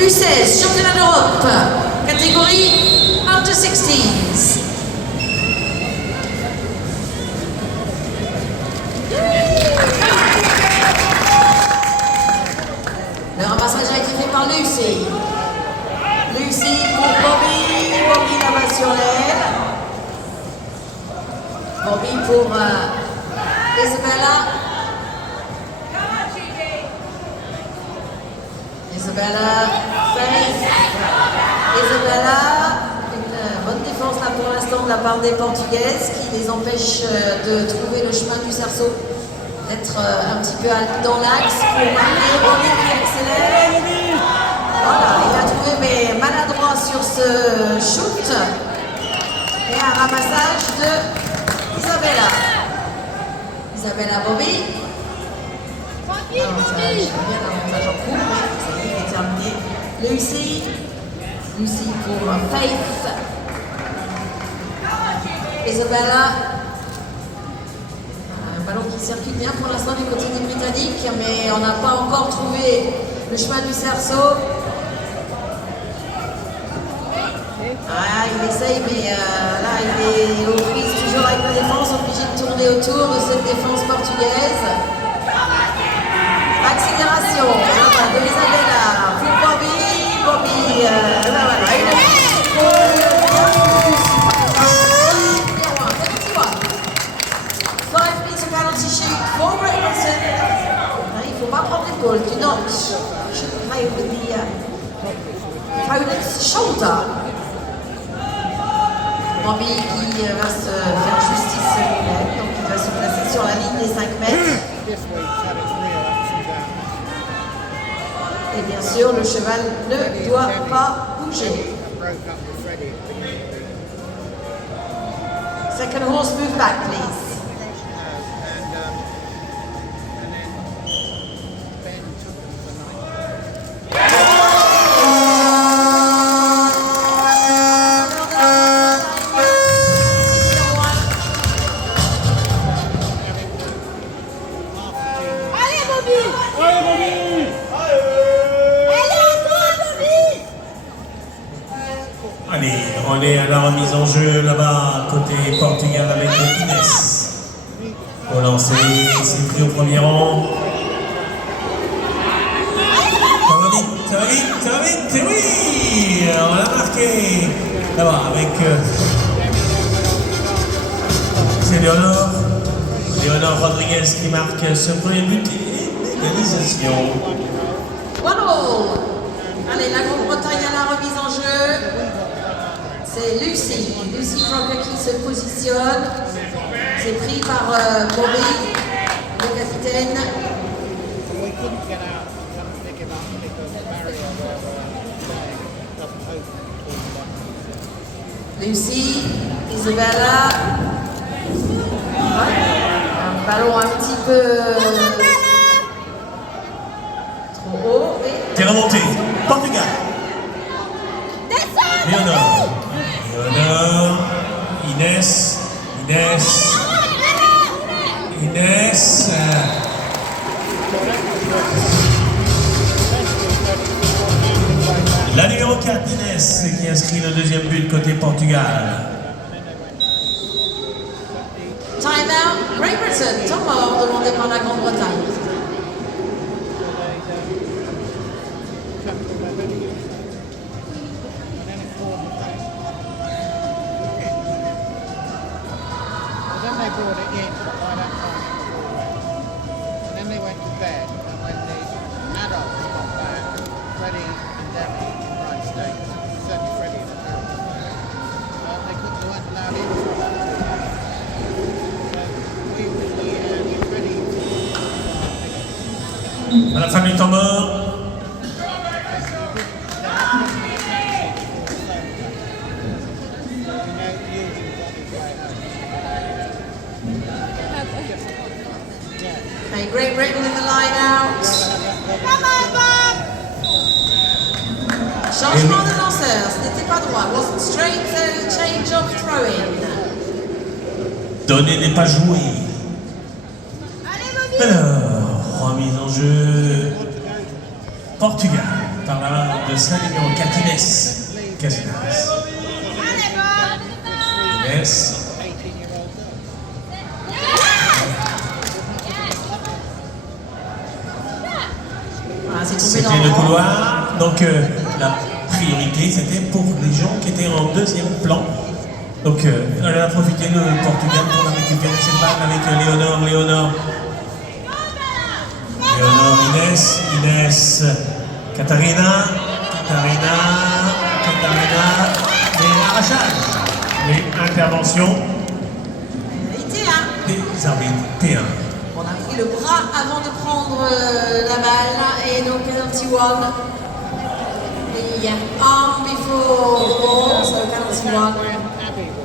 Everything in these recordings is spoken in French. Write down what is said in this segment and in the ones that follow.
U16, championnat d'Europe, catégorie Under 16s. Le ramassage a été fait par Lucie. Lucie pour Bobby. Bobby là-bas sur l'aile. Bobby pour Isabella. Isabella, Faith. Isabella, une bonne défense là pour l'instant de la part des Portugaises qui les empêche de trouver le chemin du cerceau, d'être un petit peu dans l'axe pour marquer. Bobby qui accélère. Voilà, il a trouvé mais maladroit sur ce shoot. Et un ramassage de Isabella. Isabella Bobby. Avantage, bien l'avantage en cours, mais ça y est, il est terminé. Lucie. Lucie pour Faith. Isabella. Un ballon qui circule bien pour l'instant du côté des Britanniques, mais on n'a pas encore trouvé le chemin du cerceau. Ah, il essaye, mais là, il est aux prises toujours avec la défense, obligé de tourner autour de cette défense portugaise. Accélération, de Isabella pour Bobby. Bobby, là, voilà, il a penalty shoot for Great Britain. Il ne faut pas prendre l'épaule. Do not play with the opponent's shoulder. Bobby qui va se faire justice lui-même, donc il va se placer sur la ligne des 5 mètres. Et bien sûr, le cheval ne doit pas bouger. Second horse, move back, please. Allez, on est à la remise en jeu là-bas, côté Portugal avec Inès. Au lancer, c'est pris au premier rang. Ça va vite, ça va vite, ça va vite, et oui, on l'a marqué. Là-bas avec c'est Léonore Rodriguez qui marque ce premier but et l'égalisation. One all. Allez, la Grande-Bretagne à la remise en jeu. C'est Lucie Crocker qui se positionne. C'est pris par Bobby, le capitaine. Lucie, Isabella. Ouais. Un ballon un petit peu trop haut. C'est remonté. Portugal. Léonore. Inès. La numéro 4, Inès, qui inscrit le deuxième but côté Portugal. Time out, Great Britain. Temps mort demandé par la Grande-Bretagne. Brought it in by that time and then they went to bed, and when the adults got back, Freddie and Demi in the United States, certainly Freddie in America, they weren't allowed in for about 2 days. So Freddie À la fin du temps mort. Okay, Great Britain in the line out. Changement de lanceur, ce n'était pas droit. Wasn't straight, so change of throw-in. Donner n'est pas jouer. Alors, remise en jeu. Portugal. par la main de Saint numéro 4, Inès Casillas. Inès. 18-year-old Voilà, c'est tombé C'était dans le le rang. couloir, donc la priorité c'était pour les gens qui étaient en deuxième plan. Donc elle a profité le Portugal pour la récupérer cette balle avec Léonore, Inès, Catarina, et arrachage. Les interventions Pénalité, hein. des arbitres T1. On a pris le bras avant de prendre la balle et donc penalty one. The arm before ball, so penalty one.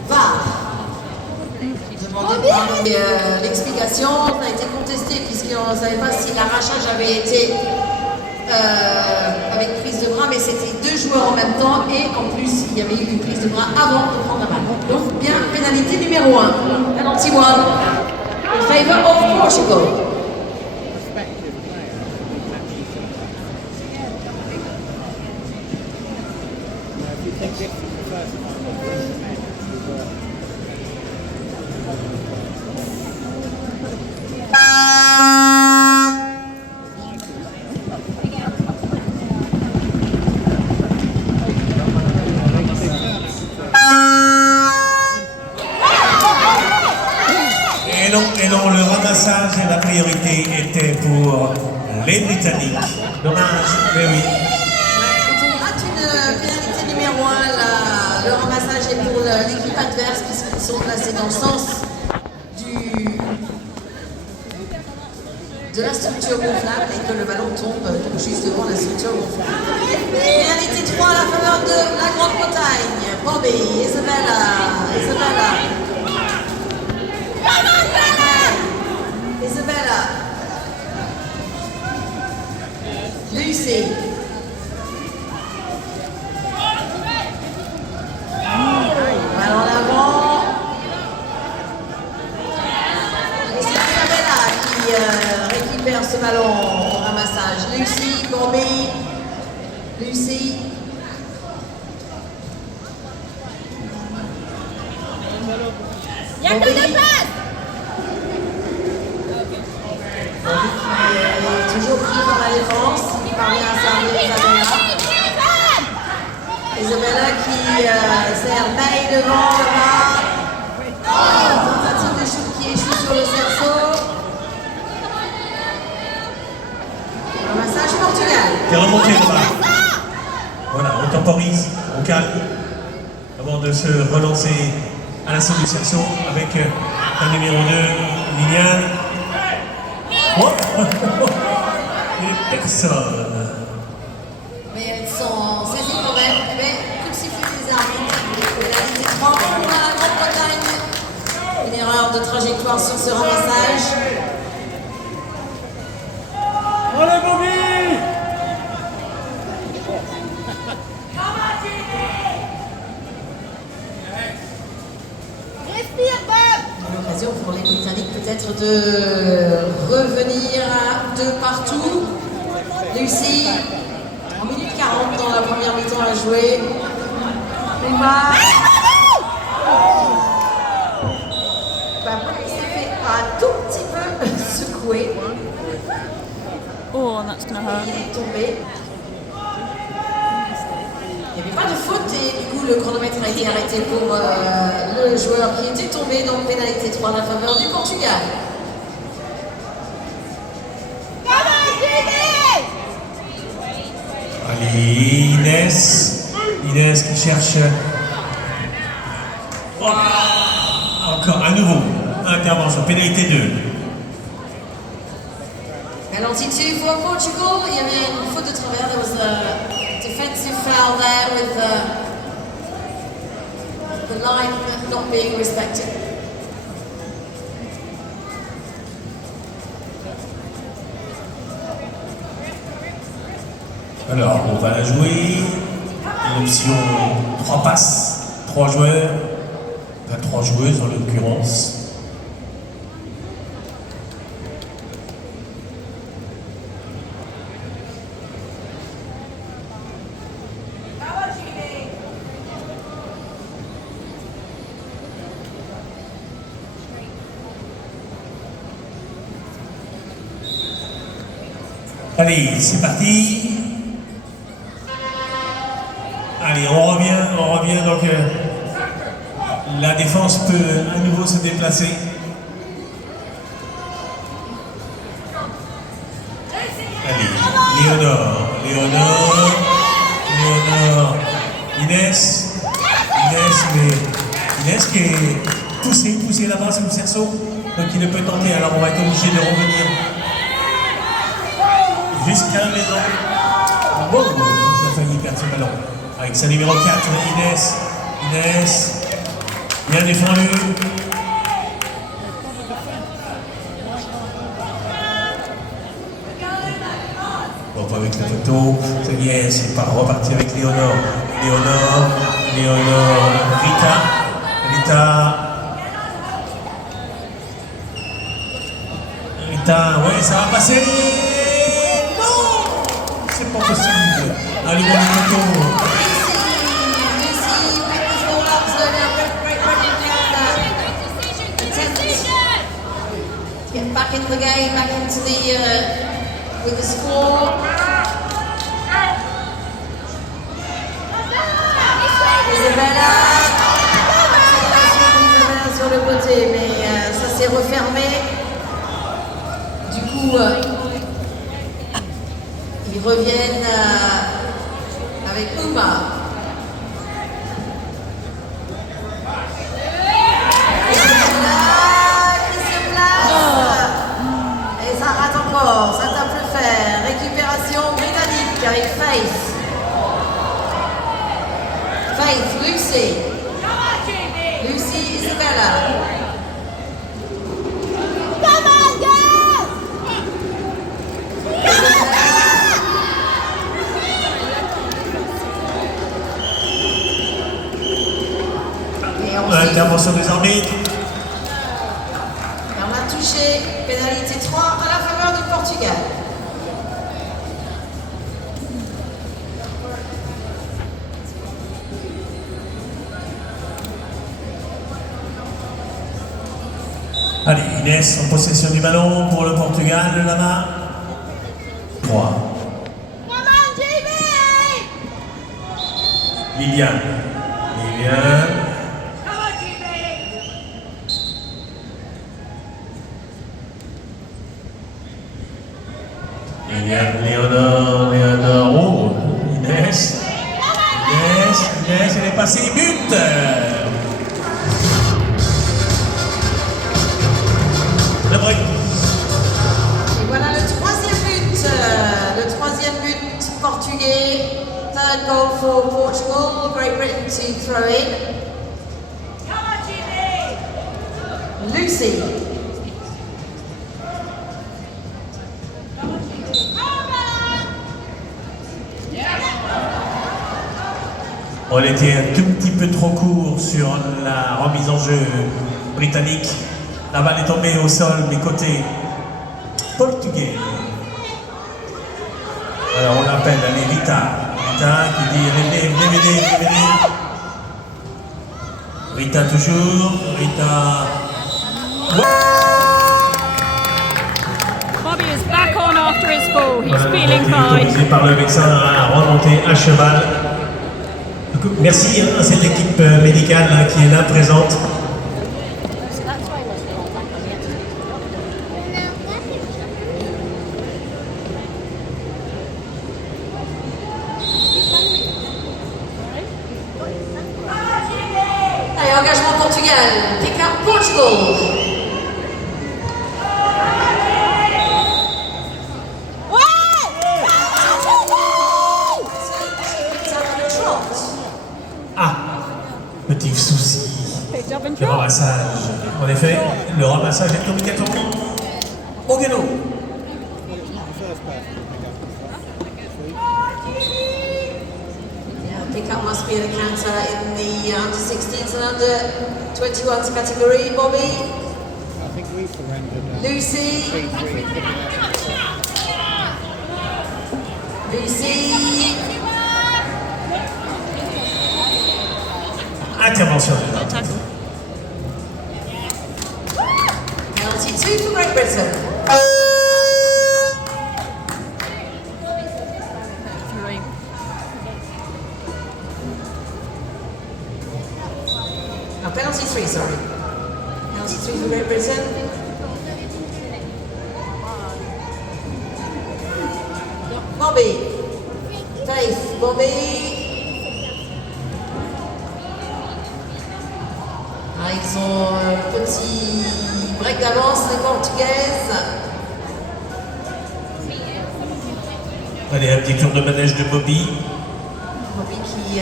VAR. Demandé par l'explication, ça a été contesté puisqu'on ne savait pas si l'arrachage avait été avec prise de bras, mais c'était deux joueurs en même temps et en plus il y avait eu une prise de bras avant de prendre la balle. Donc bien pénalité numéro 1. Penalty one. In favor of Portugal. respected player. If you think this is the first time we've written it, Et non, le ramassage et la priorité étaient pour les Britanniques. Dommage, mais oui. Quand on rate une pénalité numéro 1, le ramassage est pour l'équipe adverse puisqu'ils sont placés dans le sens de la structure gonflable et que le ballon tombe donc juste devant la structure gonflable. Pénalité 3 à la faveur de la Grande-Bretagne. Bobby, Isabella. Lucie. Ballon en avant. Et c'est Isabella qui récupère ce ballon au ramassage. Lucie, Bobby. Lucie. Il y a que deux places. Toujours pris par la défense, il parvient à servir Isabella. Isabella qui sert May devant le bas. Tentative de shoot qui échoue sur le cerceau. Ramassage Portugal. T'es remonté là-bas. Voilà, on temporise, on calme, avant de se relancer à l'assaut du cerceau avec un numéro 2, Liliane. Oh, et personne. Mais elles sont saisies quand même. Mais coup de sifflet des arbitres. Pénalité 3 pour la Grande-Bretagne. Une erreur de trajectoire sur ce ramassage. Allez, Bobby! Respire, Bob. L'occasion pour les Britanniques peut-être de revenir de partout. Lucie, en minute 40 dans la première mi-temps à jouer. Puma. Il s'est fait un tout petit peu secouer. Oh, that's gonna hurt. Il est tombé. Il n'y avait pas de faute et du coup le chronomètre a été arrêté pour le joueur qui était tombé, donc pénalité 3 à la faveur du Portugal. Allez, Inès qui cherche. Oh, encore à nouveau, intervention, pénalité 2. Penalty 2 for Portugal. Il y avait une faute de travers. There was a defensive foul there with the line not being respected. Alors, on va la jouer. L'option 3 passes, 3 joueurs, enfin 3 joueuses en l'occurrence. Allez, c'est parti. Allez, on revient. Donc, la défense peut à nouveau se déplacer. Allez, Léonore, Inès qui est poussé là-bas sous le cerceau, donc il ne peut tenter, alors on va être obligé de revenir jusqu'à la maison. Wow, il a failli perdre ce ballon. Avec sa numéro 4, Inès, bien défendu. Donc avec le photo, c'est bien, c'est pas reparti avec Léonore, Rita, ouais, ça va passer. Non, c'est pas possible. Allez, bon, le photo. Get back into the game, back into the with the score. Isabella sur le côté, mais ça s'est refermé. Du coup, ils reviennent avec Uma. Ça tape le fer. Récupération britannique avec Faith. Lucy, Isabella. Come on, girls! Intervention des arbitres. On a touché. Pénalité 3 à la faveur du Portugal. Allez, Inès en possession du ballon pour le Portugal, là-bas. 3. Come on, JB! Liliane. Come on, JB! Léonore. Oh, Inès, elle est passée, but. Le break. Et voilà le troisième but portugais. Third goal for Portugal. Great Britain to throw in. Come on, JB! Lucy. On était un tout petit peu trop court sur la remise en jeu britannique. La balle est tombée au sol, mais côté portugais. Alors on l'appelle, allez, Rita qui dit venez. Rita toujours, Bobby is back on after his fall. He's Voilà, feeling il est fine. autorisé par le médecin à remonter à cheval. Merci à cette équipe médicale qui est là présente. Allez, engagement Portugal. Pick up Portugal. Ah, petit souci Job and de drop. ramassage. En effet, le ramassage est obligatoirement au galop. Well, it's not the first person to pick up. Yeah, pick up must be the counter in the under 16s and under 21s category. Bobby, I think we surrendered. Lucy, Intervention. penalty 2 for Great Britain. penalty 3, sorry. Penalty 3 for Great Britain. Bobby. Faith, Bobby. Ah, ils ont un petit break d'avance, les Portugaises. Allez, un petit tour de manège de Bobby. Bobby qui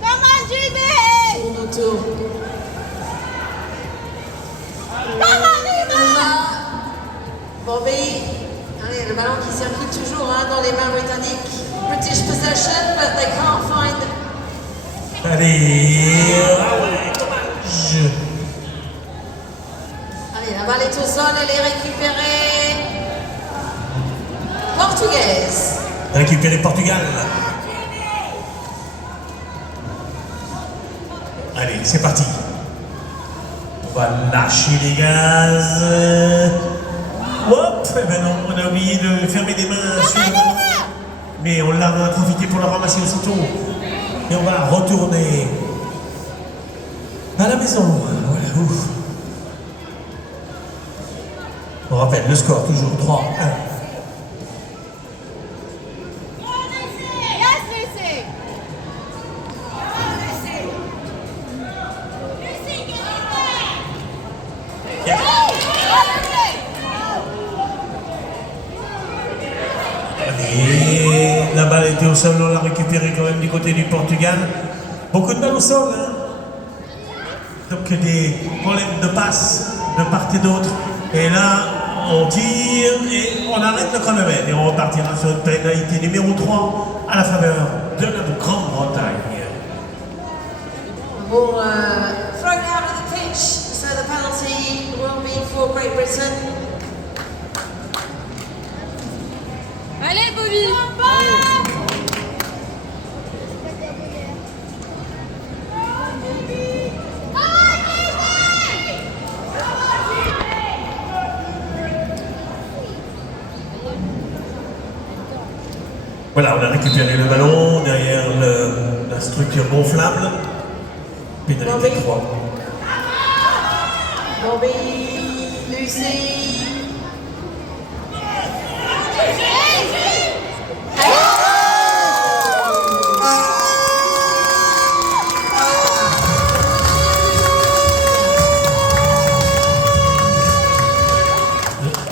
Come on, Jimmy! tourne autour. Come on, Lima! Bobby. Allez, le ballon qui circule toujours dans les mains britanniques. British possession, but they can't find. Allez, ah ouais, dommage. Allez, la balle est au sol, elle est récupérée. Portugaise. Récupérer Portugal. Allez, c'est parti. On va lâcher les gaz. Hop, eh ben non, on a oublié de fermer les mains sur le ballon. Mais on l'a profité pour le ramasser aussitôt. Et on va retourner à la maison. Voilà, ouf. On rappelle le score, toujours 3-1. Yes, Lucy! Et la balle était au sol, on l'a récupérée quand même du côté du Portugal. Beaucoup de balles au sol, hein. Donc des problèmes de passe de part et d'autre. Et là, on tire et on arrête le chronomètre. Et on repartira sur une pénalité numéro 3 à la faveur de la Grande-Bretagne. Ball thrown out of the pitch, so the penalty will be for Great Britain. Allez, Bobby! Voilà, on a récupéré le ballon derrière la structure gonflable. Pénalité 3. Bobby, Lucy.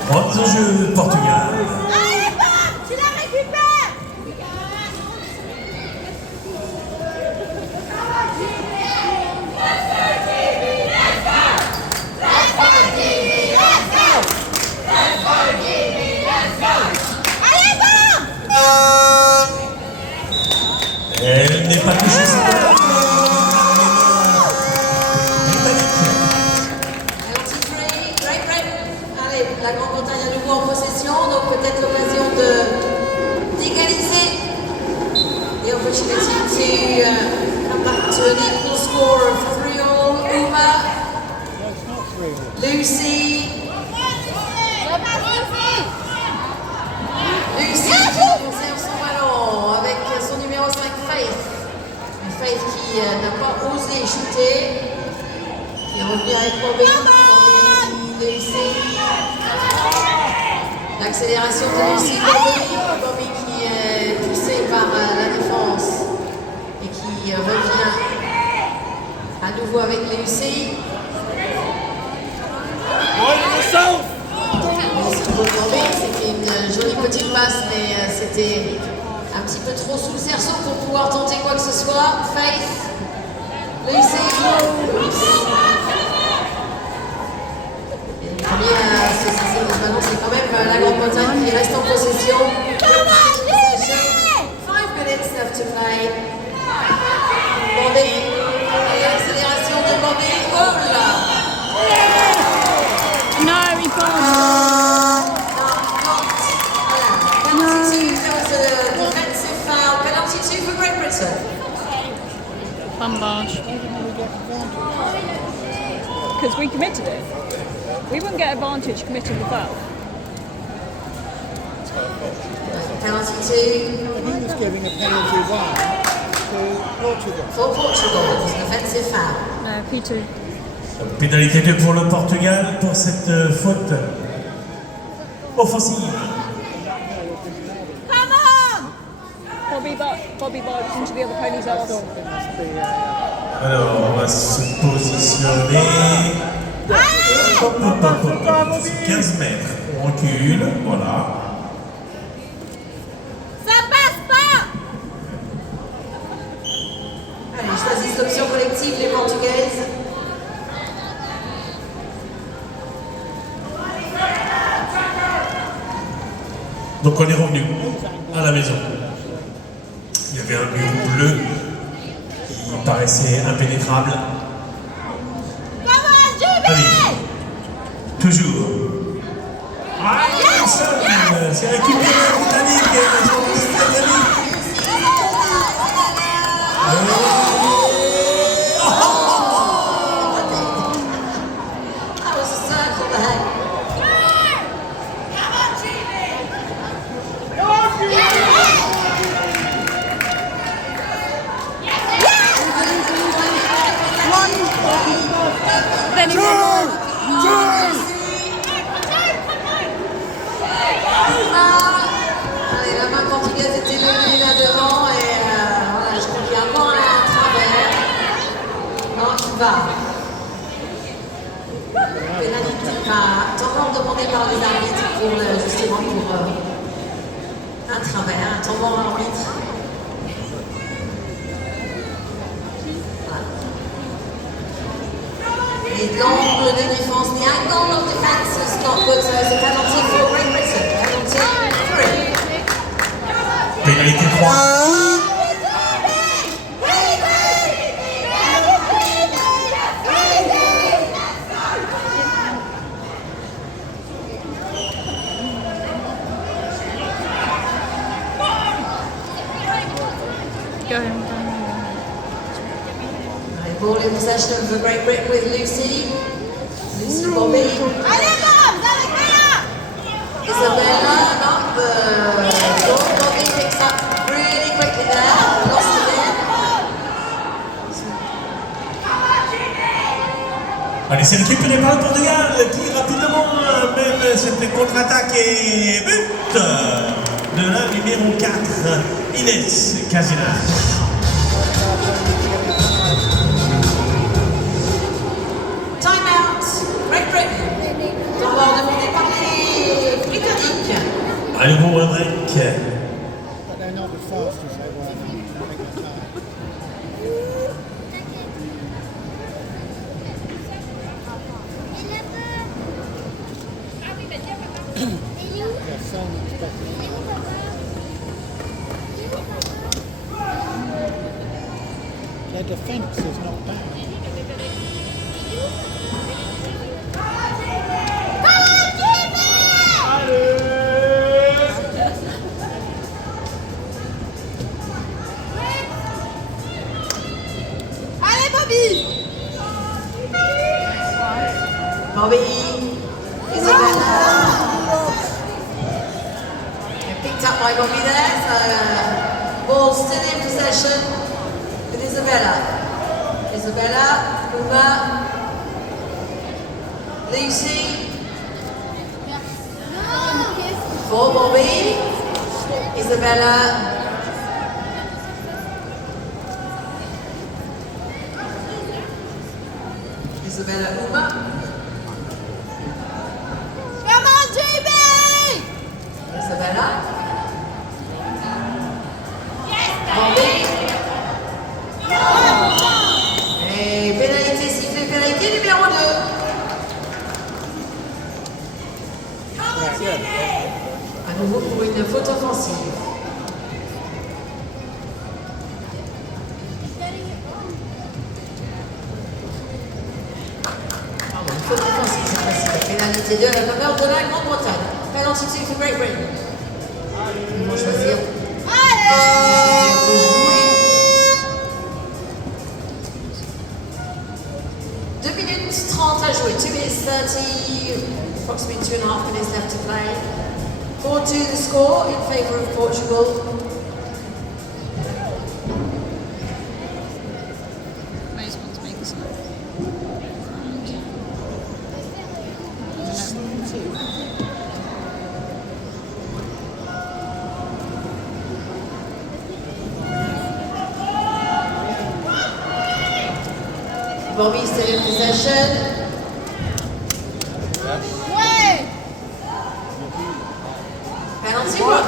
Droite au jeu, Portugal. Allez, Bob! Tu la récupères! Allez, Bob! Elle n'est pas touchée, c'est pas Penalty 3, Great Britain. Allez, la Grande-Bretagne à nouveau en possession, donc peut-être l'occasion d'égaliser. The opportunity to come back to an equal score of 3-all. Uma, That's not 3-1. Lucy. Lucy qui conserve son ballon avec son numéro 5, Faith. Une Faith qui n'a pas osé shooter. Qui est revenue avec Bobby. Bobby, Lucy. L'accélération de Lucy, Bobby. Bobby qui est poussé par la défense et qui revient à nouveau avec Lucy. C'était une jolie petite passe, mais c'était un petit peu trop sous le cerceau pour pouvoir tenter quoi que ce soit. Faith, Lucy. Et le premier à se saisir de ce ballon, c'est quand même la Grande-Bretagne qui reste en possession. 5 minutes left to play. Bobby, et accélération de Bobby. Oh là! No, he can't. Penalty 2, there was a defensive foul. Penalty 2 for Great Britain. Bumbarge. Because we committed it. We wouldn't get advantage committing the foul. Penalty 2. He was giving a penalty 1 to Portugal. For Portugal, it's an offensive foul. No, P2. Pénalité 2 pour le Portugal pour cette faute offensive. Come on! Bobby Bart into the other pony's arse. There must be Alors, on va se positionner. Hop, hop, hop, hop, hop. 15 mètres. On recule, voilà. Ça passe pas! Allez, ils choisissent l'option collective, les Portugaises. Donc on est revenu à la maison. Il y avait un mur bleu qui paraissait impénétrable. Come on, Jimmy! Allez, toujours. Ah, c'est récupéré en Britannique, That was a circle there. Allez, la main portugaise était levée là devant et voilà, je crois qu'il y a encore un travers. Non, qui va. Pénalité, temps mort demandé par les arbitres pour justement pour un travers, un temps mort arbitre. Voilà. Et l'angle de défense, the angle of defense is not good, so it's a penalty for Great Britain. Penalty 3. Pénalité 3. Go home. Right, ball in possession for Great Britain with Lucy. Lucy Bobby. Allez, Bob! Avec Léa! Isabella, not the ball. Bobby picks up really quickly there. Lost it in. Allez, c'est l'équipe des balles Portugal qui rapidement mène cette contre-attaque et but de la numéro 4, Inès Casillas. Time out. Great Britain. Temps mort demandé par les Britanniques. À nouveau un break. but they're not as fast as they were in regular time. They're so much better. Their defence is not bad. Allez, Bobby! Bobby. Isabella. Picked up by Bobby there. So ball still in possession with Isabella. Isabella. Uma. Lucy. For Bobby. Isabella. Isabella Uma. Come on, Jimmy! Isabella. Bobby. Et pénalité sifflée, pénalité numéro 2. À nouveau pour une faute offensive. Pardon, une faute offensive cette fois-ci. Pénalité 2 à la faveur de la Grande-Bretagne. Penalty 2 for Great Britain. Ils vont choisir. Allez! 2 minutes 30 à jouer. 2 minutes 30, approximately 2.5 minutes left to play. 4-2 the score in favour of Portugal. Bobby still in possession. Ouais. Penalty block.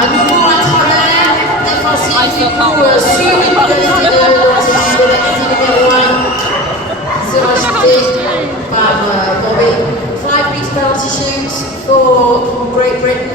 À nouveau un travers défensif du coup sur une pénalité de l'unité numéro 1. C'est rajouté par Bobby. 5-piece penalty shoots for Great Britain.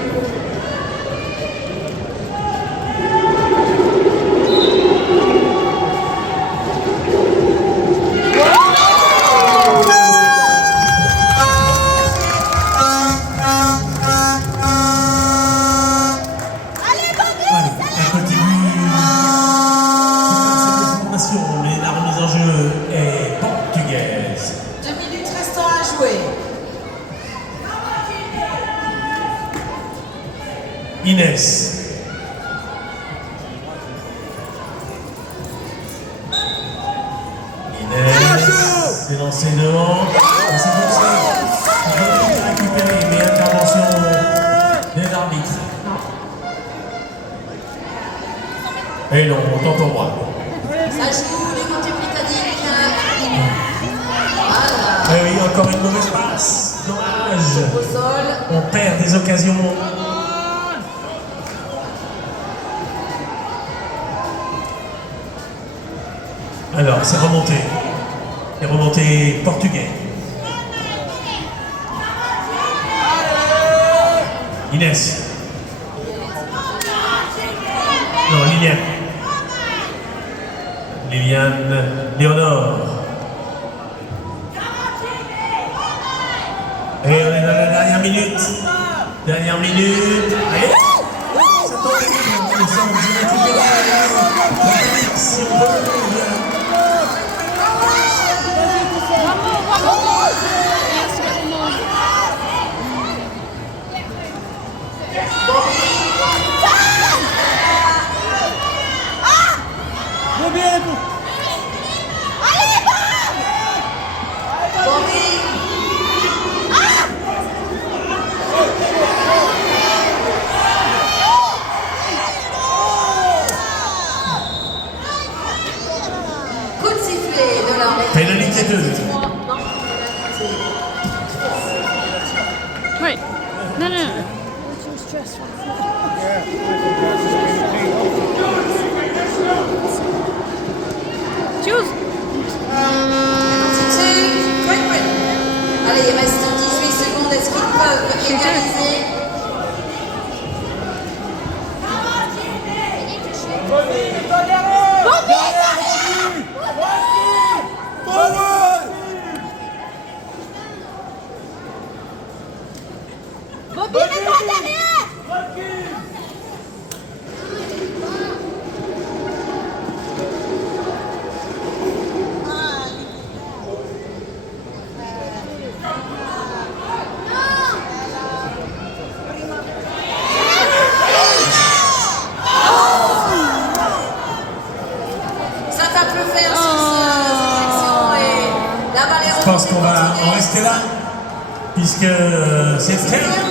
Mais la remise en jeu est portugaise. 2 minutes restant à jouer. Inès. Inès s'est lancée devant. Et c'est pour ça qu'il faut récupérer, mais intervention des arbitres. Et non, autant pour moi. Ça joue les côtés britanniques. Voilà. Et oui, encore une mauvaise passe. Dommage. Au sol. On perd des occasions. Alors, c'est remonté. C'est remonté portugais. Inès. Non, Liliane. Liliane Léonore. Et on est dans la dernière minute. Dernière minute. Allez. Ça tombe. Nous sommes récupérés. Si on peut. Coup de sifflet de l'arbitre. Pénalité 2. Wait. No, no, no. Jules. Great Britain. Allez, il reste 18 secondes. Est-ce qu'ils peuvent égaliser? Bobby, mets-toi derrière. Ça t'a peu faire sur cette section et la balle est Je pense qu'on va en rester là, puisque c'est terminé.